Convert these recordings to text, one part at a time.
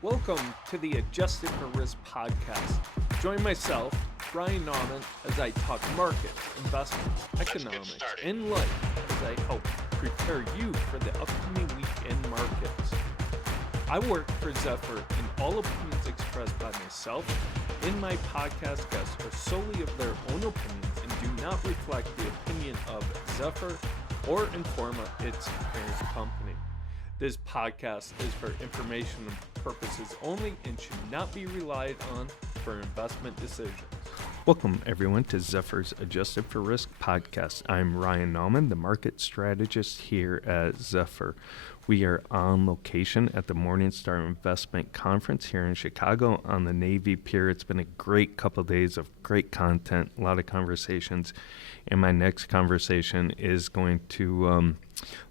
Welcome to the Adjusted for Risk podcast. Join myself, Ryan Nauman, as I talk markets, investments, economics, and life as I help prepare you for the upcoming week in markets. I work for Zephyr, and all opinions expressed by myself and my podcast guests are solely of their own opinions and do not reflect the opinion of Zephyr or Informa, its parent company. This podcast is for informational purposes only and should not be relied on for investment decisions. Welcome, everyone, to Zephyr's Adjusted for Risk podcast. I'm Ryan Nauman, the market strategist here at Zephyr. We are on location at the Morningstar Investment Conference here in Chicago on the Navy Pier. It's been a great couple of days of great content, a lot of conversations, and my next conversation is going to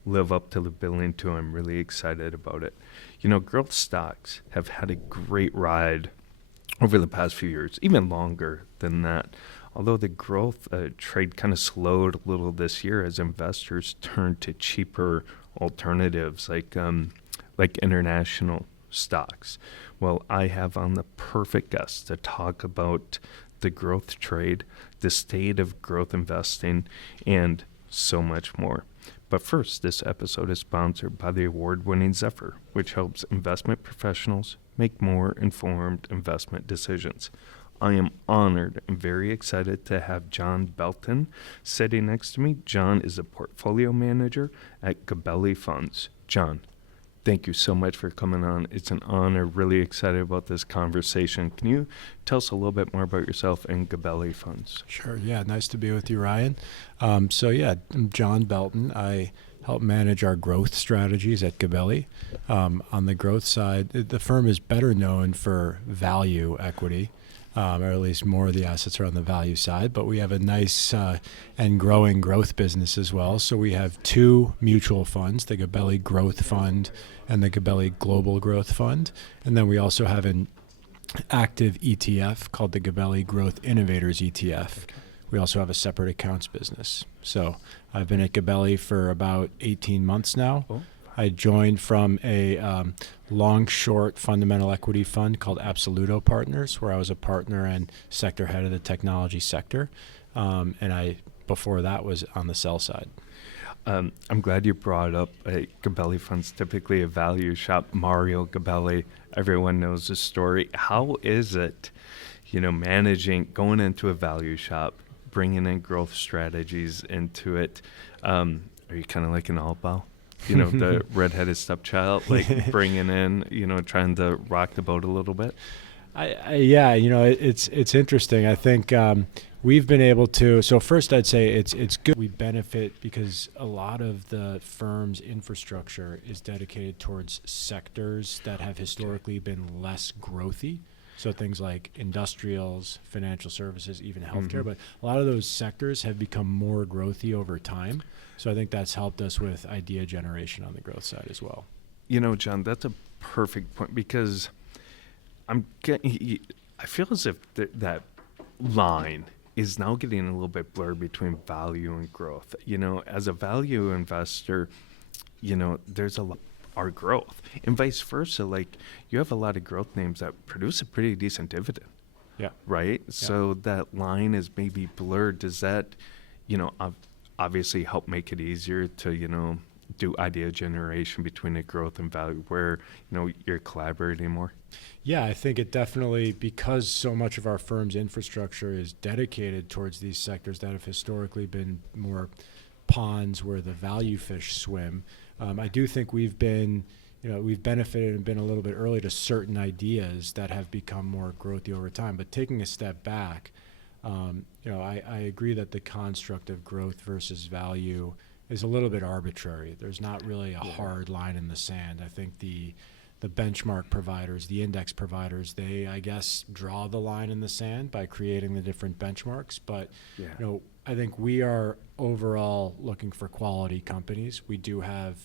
live up to the billing too. I'm really excited about it. You know, growth stocks have had a great ride over the past few years, even longer than that. Although the growth trade kind of slowed a little this year as investors turned to cheaper alternatives like international stocks. Well, I have on the perfect guest to talk about the growth trade, the state of growth investing, and so much more. But first, this episode is sponsored by the award-winning Zephyr, which helps investment professionals make more informed investment decisions. I am honored and very excited to have John Belton sitting next to me. John is a portfolio manager at Gabelli Funds. John, thank you so much for coming on. It's an honor. Really excited about this conversation. Can you tell us a little bit more about yourself and Gabelli Funds? Sure. Yeah. Nice to be with you, Ryan. I'm John Belton. I help manage our growth strategies at Gabelli. On the growth side, the firm is better known for value equity, or at least more of the assets are on the value side, but we have a nice and growing growth business as well. So we have two mutual funds, the Gabelli Growth Fund and the Gabelli Global Growth Fund. And then we also have an active ETF called the Gabelli Growth Innovators ETF. We also have a separate accounts business. So I've been at Gabelli for about 18 months now. Oh. I joined from a long-short fundamental equity fund called Absoluto Partners, where I was a partner and sector head of the technology sector. Before that was on the sell side. I'm glad you brought up Gabelli Funds, typically a value shop. Mario Gabelli, everyone knows his story. How is it, going into a value shop, bringing in growth strategies into it? Are you kind of like an all-bow? The redheaded stepchild, bringing in, trying to rock the boat a little bit? It's interesting. I think we've been able to. So first, I'd say it's good. We benefit because a lot of the firm's infrastructure is dedicated towards sectors that have historically been less growthy. So things like industrials, financial services, even healthcare. Mm-hmm. But a lot of those sectors have become more growthy over time. So I think that's helped us with idea generation on the growth side as well. John, that's a perfect point because I feel as if that line is now getting a little bit blurred between value and growth. As a value investor, there's a lot our growth, and vice versa. You have a lot of growth names that produce a pretty decent dividend. Yeah. Right. Yeah. So that line is maybe blurred. Does that, obviously help make it easier to, do idea generation between the growth and value where, you're collaborating more? Yeah, I think it definitely, because so much of our firm's infrastructure is dedicated towards these sectors that have historically been more ponds where the value fish swim. I do think we've benefited and been a little bit early to certain ideas that have become more growthy over time. But taking a step back, I agree that the construct of growth versus value is a little bit arbitrary. There's not really a hard line in the sand. I think the benchmark providers, the index providers, they, I guess, draw the line in the sand by creating the different benchmarks. But, I think we are overall looking for quality companies. We do have,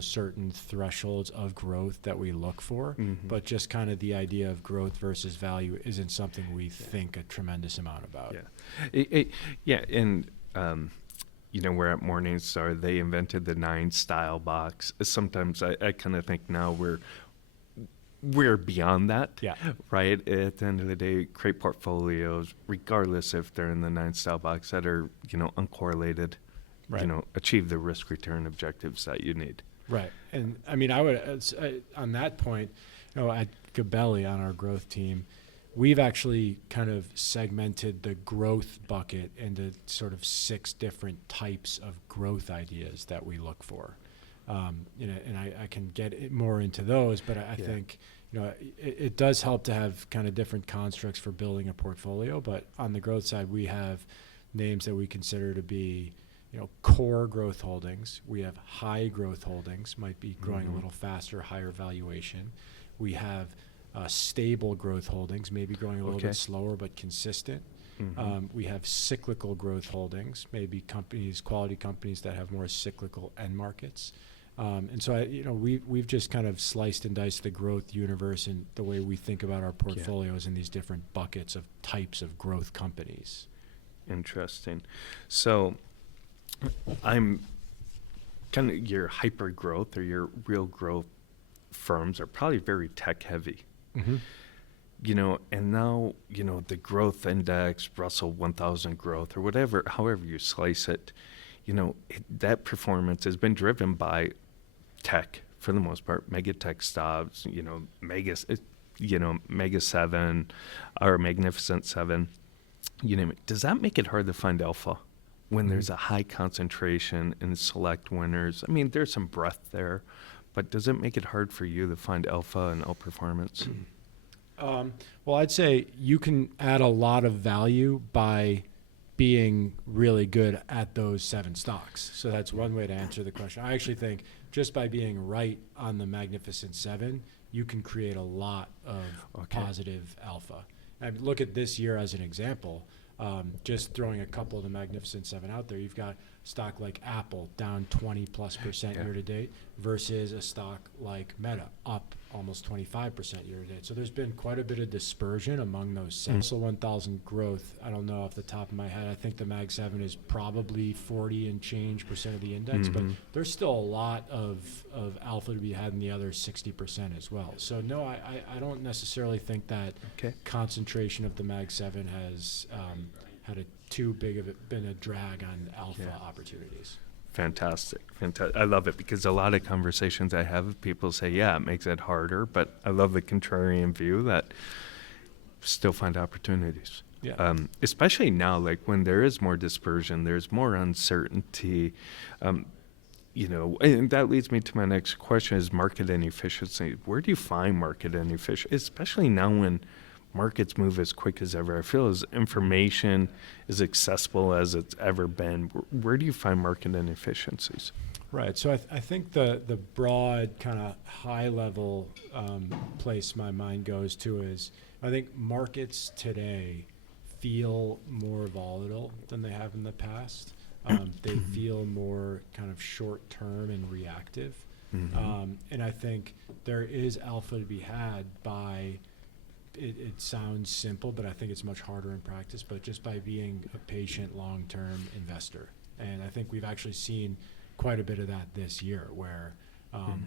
certain thresholds of growth that we look for, but just kind of the idea of growth versus value isn't something we think a tremendous amount about. We're at Morningstar. They invented the 9 style box. Sometimes I kind of think now we're beyond that. Yeah. Right. At the end of the day, create portfolios, regardless if they're in the 9 style box, that are, uncorrelated, Right. achieve the risk return objectives that you need. Right. And I mean, I would, on that point, at Gabelli on our growth team, we've actually kind of segmented the growth bucket into sort of 6 different types of growth ideas that we look for. And I can get more into those, but I think, it does help to have kind of different constructs for building a portfolio. But on the growth side, we have names that we consider to be, core growth holdings. We have high growth holdings, might be growing a little faster, higher valuation. We have stable growth holdings, maybe growing a little bit slower but consistent. We have cyclical growth holdings, maybe quality companies that have more cyclical end markets. And so, we've just kind of sliced and diced the growth universe and the way we think about our portfolios in these different buckets of types of growth companies. Interesting. So I'm kind of, your hyper growth or your real growth firms are probably very tech heavy. And now, the growth index, Russell 1000 growth or whatever, however you slice it, that performance has been driven by tech for the most part, mega tech stocks, Mega 7 or Magnificent 7, you name it. Does that make it hard to find alpha when there's a high concentration in select winners? I mean, there's some breadth there, but does it make it hard for you to find alpha and outperformance? Well, I'd say you can add a lot of value by being really good at those 7 stocks. So that's one way to answer the question. I actually think just by being right on the Magnificent 7, you can create a lot of positive alpha. And look at this year as an example. Just throwing a couple of the Magnificent 7 out there, you've got stock like Apple down 20+% year to date versus a stock like Meta up almost 25% year to date. So there's been quite a bit of dispersion among those 7. Russell 1000 growth, I don't know off the top of my head. I think the Mag 7 is probably 40 and change percent of the index, but there's still a lot of alpha to be had in the other 60% as well. So no, I don't necessarily think that concentration of the Mag 7 has had been a drag on alpha opportunities. Fantastic. I love it because a lot of conversations I have with people say, it makes it harder, but I love the contrarian view that still find opportunities. Yeah. Especially now, like when there is more dispersion, there's more uncertainty, and that leads me to my next question is market inefficiency. Where do you find market inefficiency, especially now when markets move as quick as ever? I feel as information is accessible as it's ever been. Where do you find market inefficiencies? Right. So I think the broad kind of high level place my mind goes to is I think markets today feel more volatile than they have in the past. They feel more kind of short term and reactive. And I think there is alpha to be had by it sounds simple, but I think it's much harder in practice, but just by being a patient long-term investor. And I think we've actually seen quite a bit of that this year where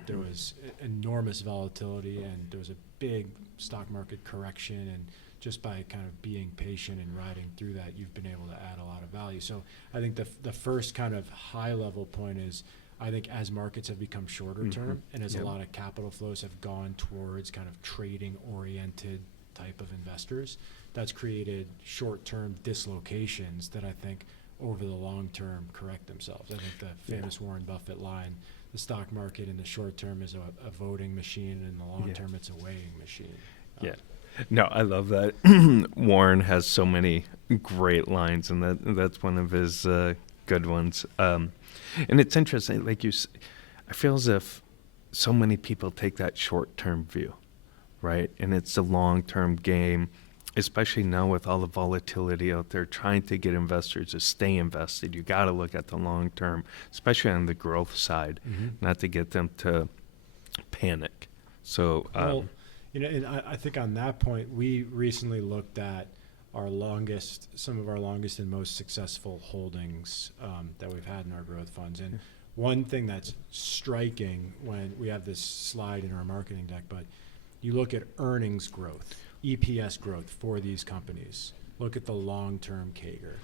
there was enormous volatility and there was a big stock market correction, and just by kind of being patient and riding through that, you've been able to add a lot of value. So I think the first kind of high-level point is I think as markets have become shorter term and as a lot of capital flows have gone towards kind of trading-oriented type of investors, that's created short-term dislocations that I think over the long term correct themselves. I think the famous Warren Buffett line, the stock market in the short term is a voting machine, and in the long term it's a weighing machine. No, I love that. Warren has so many great lines, and that's one of his good ones. And it's interesting, like I feel as if so many people take that short-term view, right? And it's a long-term game, especially now with all the volatility out there, trying to get investors to stay invested. You got to look at the long term, especially on the growth side, not to get them to panic. So, and I think on that point, we recently looked at some of our longest and most successful holdings that we've had in our growth funds. And one thing that's striking when we have this slide in our marketing deck, but You look at earnings growth, EPS growth for these companies. Look at the long-term CAGR.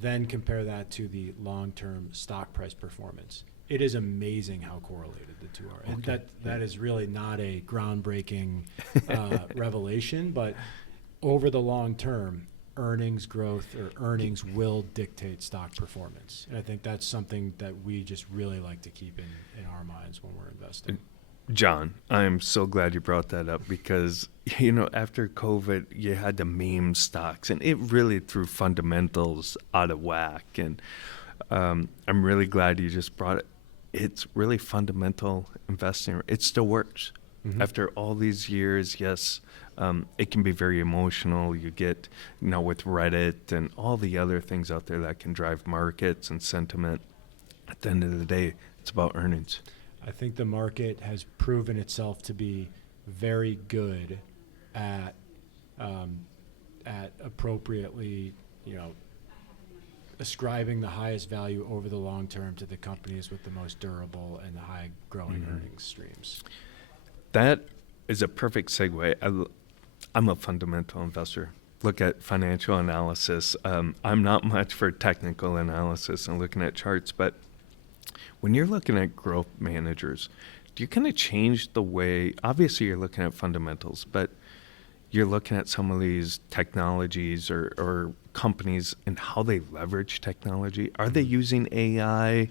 Then compare that to the long-term stock price performance. It is amazing how correlated the two are. And that is really not a groundbreaking revelation, but over the long term, earnings growth or earnings will dictate stock performance. And I think that's something that we just really like to keep in our minds when we're investing. John, I'm so glad you brought that up because, after COVID, you had the meme stocks and it really threw fundamentals out of whack. And I'm really glad you just brought it. It's really fundamental investing. It still works. Mm-hmm. After all these years, yes, it can be very emotional. You get, with Reddit and all the other things out there that can drive markets and sentiment. At the end of the day, it's about earnings. I think the market has proven itself to be very good at appropriately, ascribing the highest value over the long term to the companies with the most durable and high growing earnings streams. That is a perfect segue. I'm a fundamental investor. Look at financial analysis. I'm not much for technical analysis and looking at charts, but when you're looking at growth managers, do you kind of change the way, obviously you're looking at fundamentals, but you're looking at some of these technologies or companies and how they leverage technology? Are they using AI?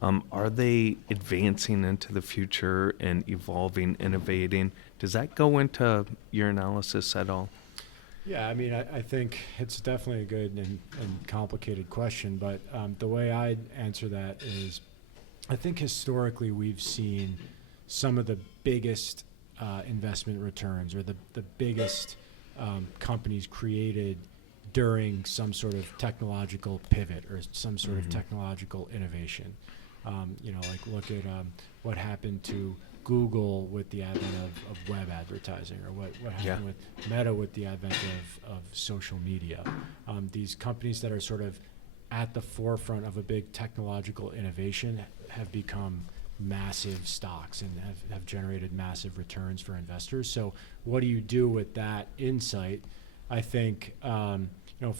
Are they advancing into the future and evolving, innovating? Does that go into your analysis at all? Yeah, I think it's definitely a good and complicated question, but the way I'd answer that is I think historically we've seen some of the biggest investment returns or the biggest companies created during some sort of technological pivot or some sort of technological innovation. Look at what happened to Google with the advent of web advertising, or what happened with Meta with the advent of social media. These companies that are sort of at the forefront of a big technological innovation have become massive stocks and have generated massive returns for investors. So what do you do with that insight? I think,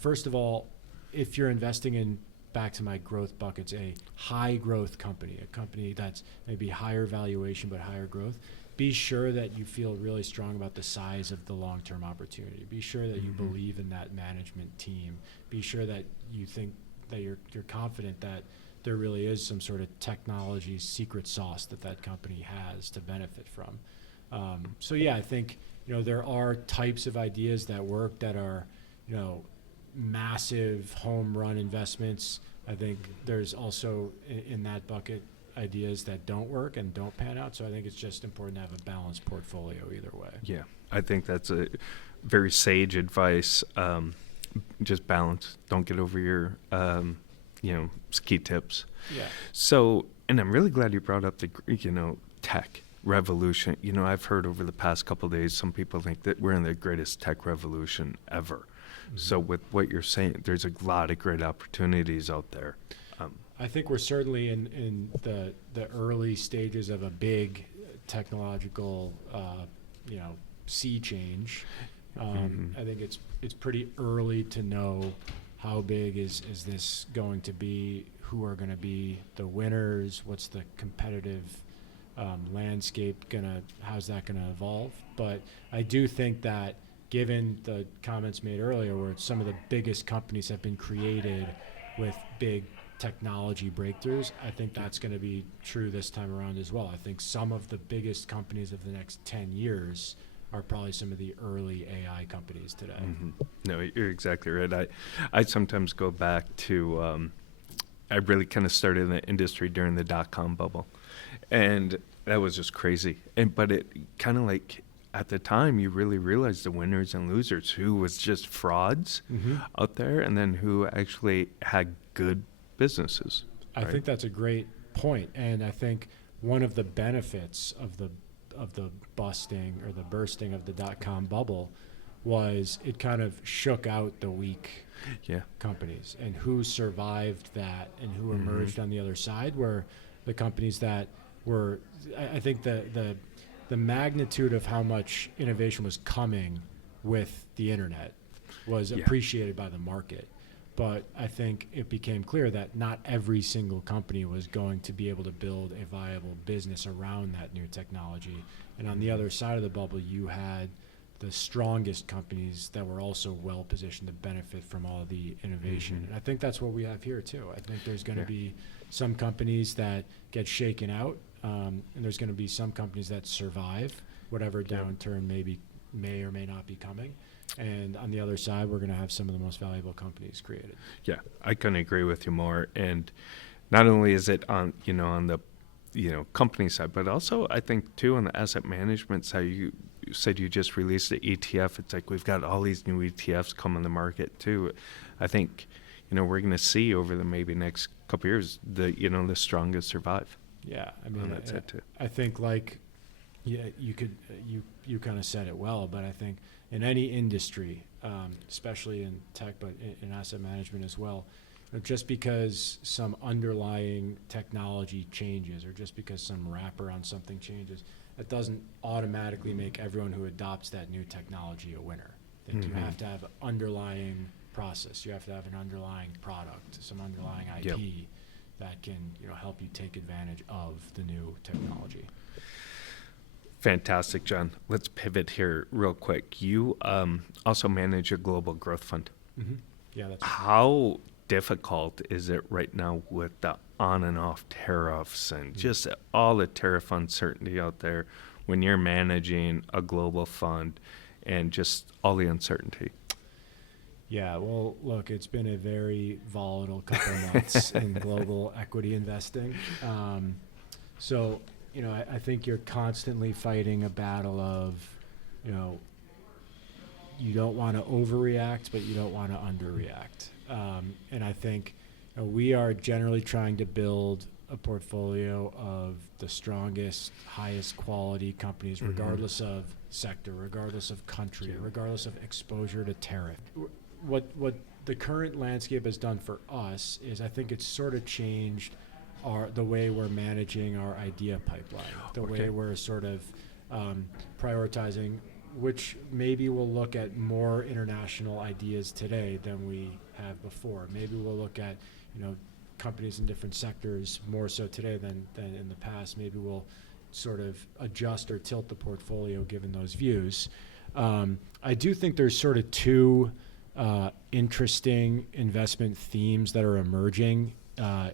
first of all, if you're investing in, back to my growth buckets, a high growth company, a company that's maybe higher valuation but higher growth, be sure that you feel really strong about the size of the long-term opportunity. Be sure that you believe in that management team. Be sure that you think that you're confident that there really is some sort of technology secret sauce that company has to benefit from. I think there are types of ideas that work that are massive home run investments. I think there's also in that bucket ideas that don't work and don't pan out. So I think it's just important to have a balanced portfolio either way. Yeah, I think that's a very sage advice. Just balance. Don't get over your ski tips. Yeah. So, and I'm really glad you brought up the tech revolution. I've heard over the past couple of days some people think that we're in the greatest tech revolution ever. So with what you're saying, there's a lot of great opportunities out there. I think we're certainly in the early stages of a big technological sea change. I think it's pretty early to know how big is this going to be, who are going to be the winners, what's the competitive landscape how's that gonna evolve. But I do think that given the comments made earlier where some of the biggest companies have been created with big technology breakthroughs, I think that's going to be true this time around as well. I think some of the biggest companies of the next 10 years are probably some of the early AI companies today. No, you're exactly right. I sometimes go back to, I really kind of started in the industry during the dot-com bubble. And that was just crazy. But it kind of like, at the time, you really realized the winners and losers, who was just frauds out there, and then who actually had good businesses. I think that's a great point. And I think one of the benefits of the busting or the bursting of the dot-com bubble was it kind of shook out the weak companies, and who survived that and who emerged on the other side were the companies that were, I think the the magnitude of how much innovation was coming with the internet was appreciated by the market. But I think it became clear that not every single company was going to be able to build a viable business around that new technology. And on the other side of the bubble, you had the strongest companies that were also well positioned to benefit from all the innovation. And I think that's what we have here too. I think there's going to be some companies that get shaken out, and there's going to be some companies that survive whatever downturn may or may not be coming. And on the other side, we're going to have some of the most valuable companies created. Yeah, I couldn't agree with you more. And not only is it on the company side, but also I think too on the asset management side. You said you just released the ETF. It's like we've got all these new ETFs come on the market too. I think we're going to see over the maybe next couple of years the strongest survive. Yeah, I mean that's it too. I think you kind of said it well, but I think in any industry, especially in tech, but in asset management as well, just because some underlying technology changes or just because some wrapper on something changes, that doesn't automatically make everyone who adopts that new technology a winner. That you have to have an underlying process. You have to have an underlying product, some underlying IP that can help you take advantage of the new technology. Fantastic, John. Let's pivot here real quick. You also manage a global growth fund. Mm-hmm. Yeah, that's right. How difficult is it right now with the on and off tariffs and just all the tariff uncertainty out there when you're managing a global fund and just all the uncertainty? Yeah, well, look, it's been a very volatile couple of months in global equity investing. So I think you're constantly fighting a battle of, you don't want to overreact, but you don't want to underreact. And I think we are generally trying to build a portfolio of the strongest, highest quality companies, regardless of sector, regardless of country, regardless of exposure to tariff. What the current landscape has done for us is I think it's sort of changed the way we're managing our idea pipeline, the way we're sort of prioritizing, which maybe we'll look at more international ideas today than we have before. Maybe we'll look at companies in different sectors more so today than in the past. Maybe we'll sort of adjust or tilt the portfolio given those views. I do think there's sort of two interesting investment themes that are emerging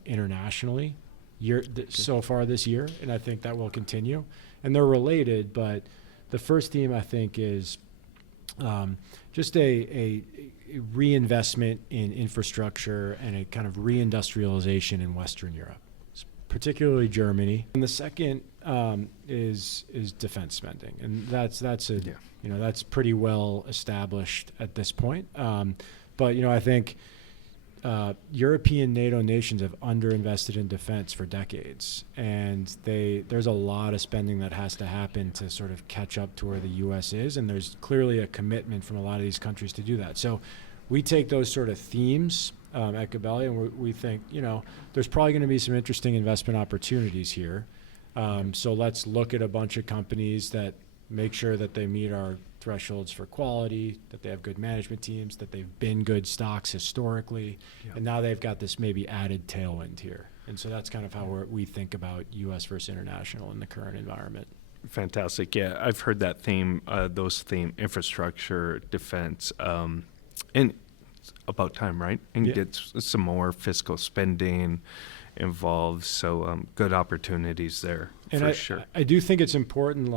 internationally so far this year, and I think that will continue. And they're related, but the first theme I think is just a reinvestment in infrastructure and a kind of reindustrialization in Western Europe, particularly Germany. And the second is defense spending, and that's pretty well established at this point. But I think European NATO nations have underinvested in defense for decades, and there's a lot of spending that has to happen to sort of catch up to where the U.S. is, and there's clearly a commitment from a lot of these countries to do that. So we take those sort of themes at Gabelli, and we think, there's probably going to be some interesting investment opportunities here. So let's look at a bunch of companies that make sure that they meet our thresholds for quality, that they have good management teams, that they've been good stocks historically, and now they've got this maybe added tailwind here. And so that's kind of how we think about U.S. versus international in the current environment. Fantastic. Yeah, I've heard that theme, infrastructure, defense, and it's about time, right? And get some more fiscal spending involved. So good opportunities there for sure. I do think it's important,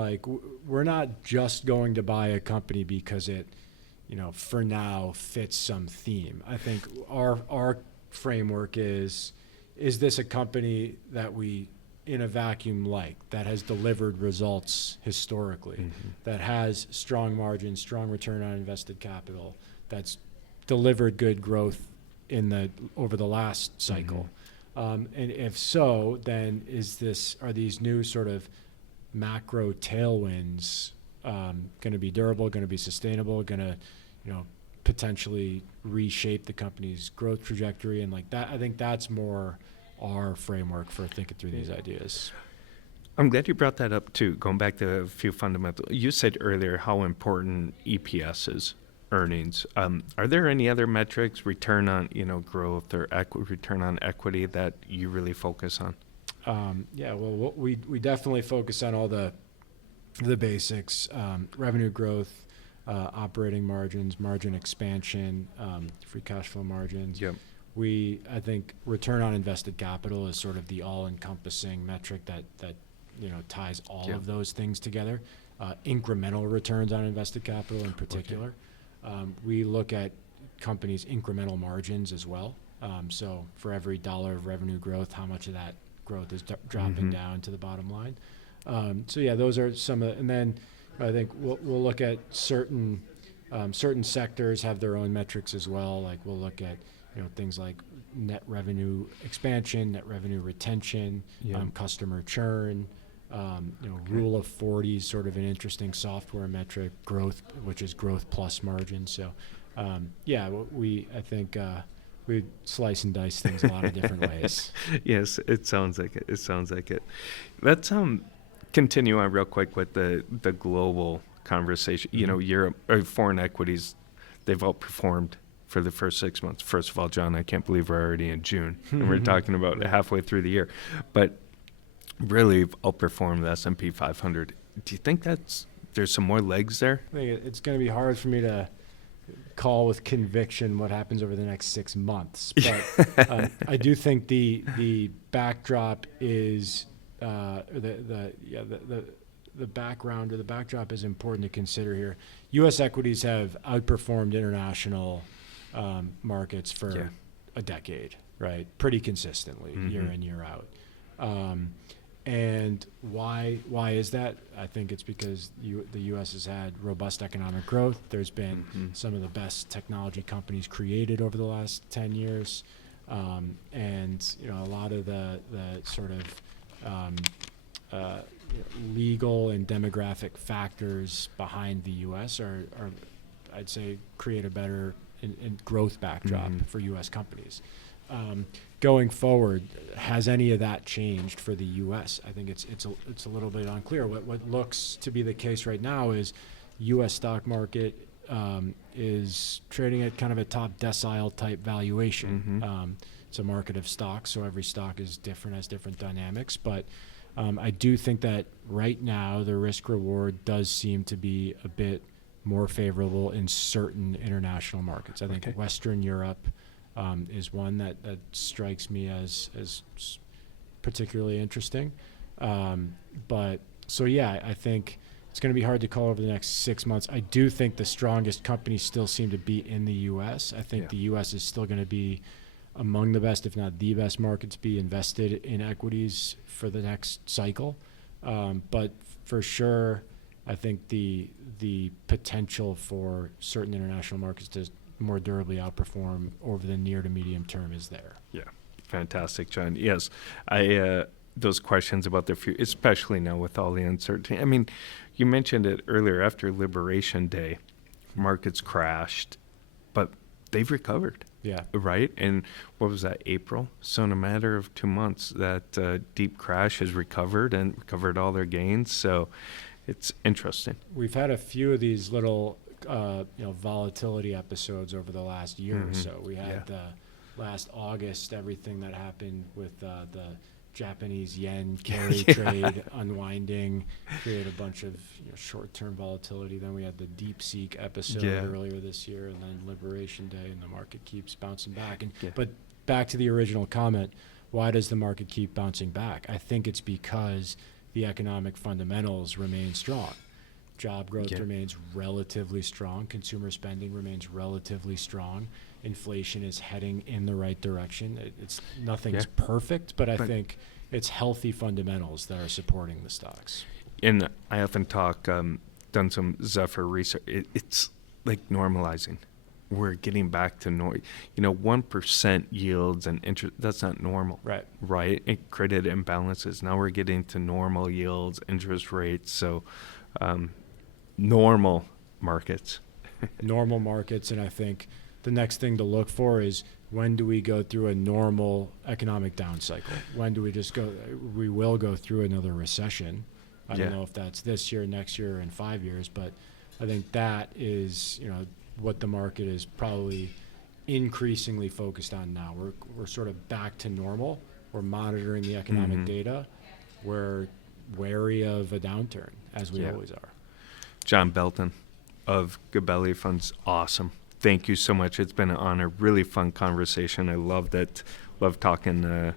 we're not just going to buy a company because it, for now fits some theme. I think our framework is this a company that we in a vacuum that has delivered results historically, that has strong margins, strong return on invested capital, that's delivered good growth over the last cycle. And if so, then are these new sort of macro tailwinds going to be durable, going to be sustainable, going to potentially reshape the company's growth trajectory? And that, I think that's more our framework for thinking through these ideas. I'm glad you brought that up too. Going back to a few fundamental, you said earlier how important EPS is, earnings. Are there any other metrics, return on growth or return on equity that you really focus on? Well, we definitely focus on all the basics: revenue growth, operating margins, margin expansion, free cash flow margins. Yep. I think return on invested capital is sort of the all-encompassing metric that ties all of those things together. Incremental returns on invested capital in particular. Okay. We look at companies' incremental margins as well. So for every dollar of revenue growth, how much of that growth is dropping down to the bottom line? Those are some of, and then I think we'll look at certain sectors have their own metrics as well. Like we'll look at things like net revenue expansion, net revenue retention, customer churn. Rule of 40 is sort of an interesting software metric, growth, which is growth plus margin. So, we slice and dice things a lot of different ways. Yes, it sounds like it. Let's continue on real quick with the global conversation. Mm-hmm. Europe or foreign equities, they've outperformed for the first 6 months. First of all, John, I can't believe we're already in June and we're talking about halfway through the year, but really outperformed the S&P 500. Do you think there's some more legs there? I think it's going to be hard for me to call with conviction what happens over the next 6 months, but I do think the backdrop is the background or the backdrop is important to consider here. U.S. equities have outperformed international markets for a decade, right? Pretty consistently, year in, year out. And why is that? I think it's because the U.S. has had robust economic growth. There's been some of the best technology companies created over the last 10 years. And a lot of the sort of legal and demographic factors behind the U.S. are I'd say, create a better growth backdrop for U.S. companies. Going forward, has any of that changed for the U.S.? I think it's a little bit unclear. What looks to be the case right now is U.S. stock market is trading at kind of a top decile type valuation. It's a market of stocks, so every stock is different, has different dynamics. But I do think that right now the risk reward does seem to be a bit more favorable in certain international markets. I think Western Europe is one that strikes me as particularly interesting. I think it's going to be hard to call over the next 6 months. I do think the strongest companies still seem to be in the U.S. I think the U.S. is still going to be among the best, if not the best market to be invested in equities for the next cycle. But for sure, I think the potential for certain international markets to more durably outperform over the near to medium term is there. Yeah, fantastic, John. Yes, those questions about the future, especially now with all the uncertainty. I mean, you mentioned it earlier. After Liberation Day, markets crashed, but they've recovered. Yeah. Right? And what was that, April? So in a matter of 2 months, that deep crash has recovered and recovered all their gains. So it's interesting. We've had a few of these little volatility episodes over the last year or so. We had the last August, everything that happened with the Japanese yen carry trade unwinding created a bunch of short-term volatility. Then we had the DeepSeek episode earlier this year, and then Liberation Day, and the market keeps bouncing back. But back to the original comment, why does the market keep bouncing back? I think it's because the economic fundamentals remain strong. Job growth remains relatively strong. Consumer spending remains relatively strong. Inflation is heading in the right direction. Nothing's perfect, but I think it's healthy fundamentals that are supporting the stocks. And I often talk, done some Zephyr research. It's like normalizing. We're getting back to 1% yields and interest. That's not normal. Right. And credit imbalances. Now we're getting to normal yields, interest rates. So normal markets. Normal markets, and I think the next thing to look for is, when do we go through a normal economic down cycle? When do we will go through another recession. I don't know if that's this year, next year, and 5 years, but I think that is, what the market is probably increasingly focused on now. We're sort of back to normal. We're monitoring the economic data. We're wary of a downturn, as we always are. John Belton of Gabelli Funds, awesome. Thank you so much. It's been an honor. Really fun conversation. I loved it. Love talking,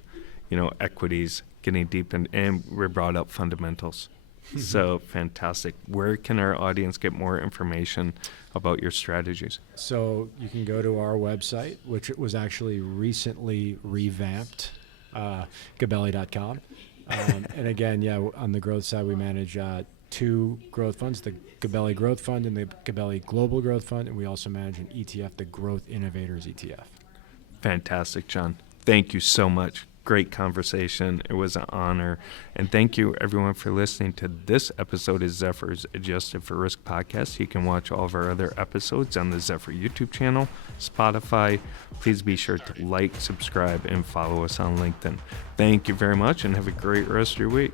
equities, getting deep in, and we brought up fundamentals. So fantastic. Where can our audience get more information about your strategies? So you can go to our website, which was actually recently revamped, Gabelli.com. And again, on the growth side, we manage 2 growth funds, the Gabelli Growth Fund and the Gabelli Global Growth Fund, and we also manage an ETF, the Growth Innovators ETF. Fantastic, John. Thank you so much. Great conversation. It was an honor. And thank you, everyone, for listening to this episode of Zephyr's Adjusted for Risk podcast. You can watch all of our other episodes on the Zephyr YouTube channel, Spotify. Please be sure to like, subscribe, and follow us on LinkedIn. Thank you very much, and have a great rest of your week.